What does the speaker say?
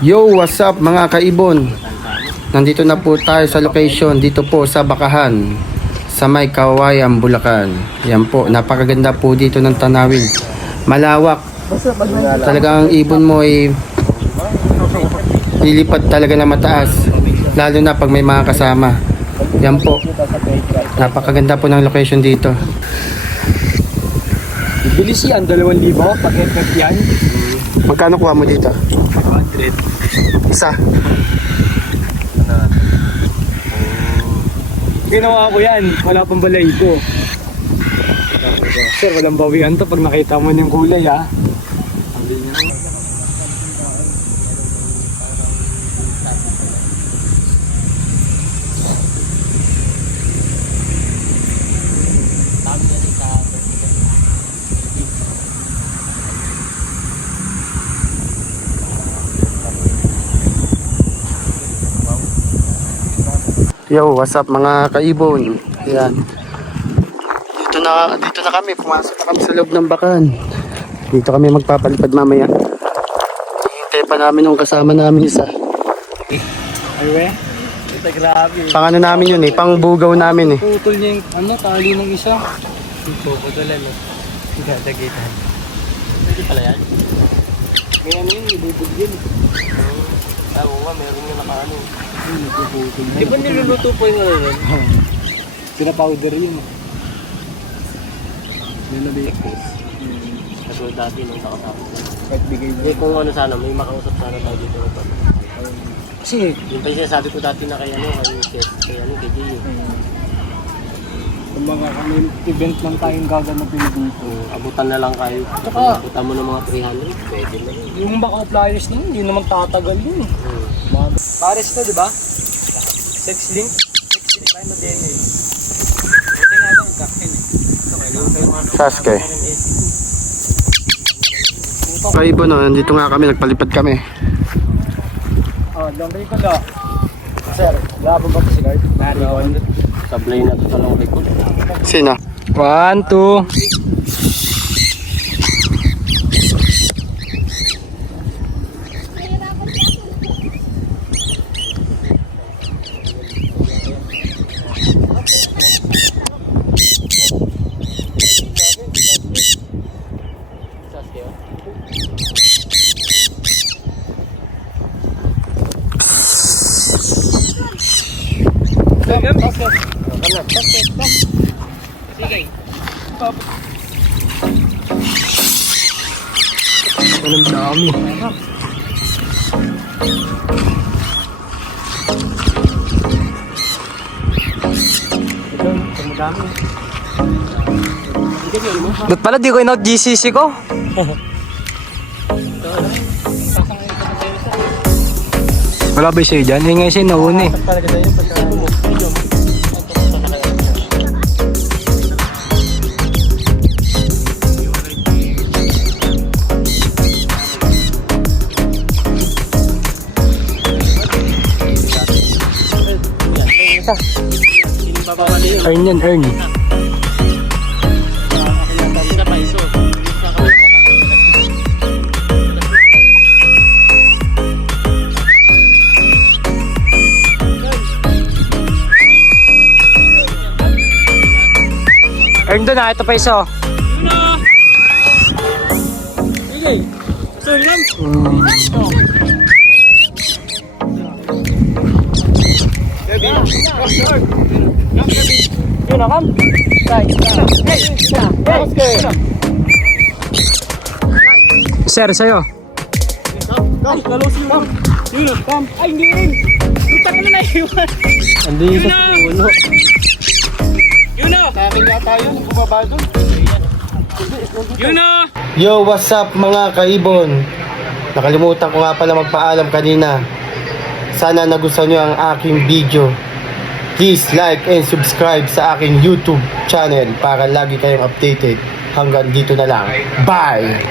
Yo, what's up mga kaibon? Nandito na po tayo sa location, dito po sa Bakahan, sa may Kawayan, Bulacan. Yan po, napakaganda po dito ng tanawin. Malawak. Talagang ang ibon mo ay lilipad talaga na mataas. Lalo na pag may mga kasama. Yan po. Napakaganda po ng location dito. Bilis yan, 2,000 pag effect yan. Magkano kuha mo dito? 100. Isa. Ginawa ko yan, wala pang balay ko. Sir, walang bawian to pag nakita mo yung kulay ha. Yo, what's up mga kaibon? Yan. Dito na kami, pumasok na kami sa loob ng Bakahan. Dito kami magpapalipad mamaya. Hintay pa namin yung kasama namin isa. Ay we? Ito grabe. Pang ano namin yun pang bugaw namin Putol niya yung tali ng isa. Puputulan Gagagitan. Hindi pala yan? May ano yun, ibubog yun. Oo nga, meron yung nakaano. Di ba niluluto po yung ano rin? Pinapowder yun. Nilalipos. Kasi dati nung nakatapos na. Kahit bigay mo. Kung ano sana, may makausap sana tayo dito. Kasi yung pa yung sinasabi ko dati na kay kay Gio. Kung mga kami event lang tayong gaganapin dito. Abutan na lang kayo. Tsaka abutan mo ng mga 300, pwede na yun. Yung baka flyers na yun, hindi naman tatagal yun. Pares to, di ba? Sex link tayo madene. Buti nga lang, kakin Sasuke. Kaibon nandito nga kami, nagpalipad kami. Long record na. Sir, labo ba ito si Lord? Sablay na ito sa long record. Sino? 1, 2. Sige. Walang dami. Ba't pala di ko in-out GCC ko? Wala ba siya dyan? Yung nga siya nauna eh. Earn yan, earn. Earn doon ito pa iso. Sige. Sorry lang. Yun na kam. Sir, sa'yo. Ay, hindi rin. Lutang mo na iwan. Andi sa puno. Yun na. Namin yata yun. Bumaba doon. Yun na. Yo, what's up mga kaibon? Nakalimutan ko nga pala magpaalam kanina. Sana nagustuhan nyo ang aking video. Please like and subscribe sa aking YouTube channel para lagi kayong updated. Hanggang dito na lang. Bye!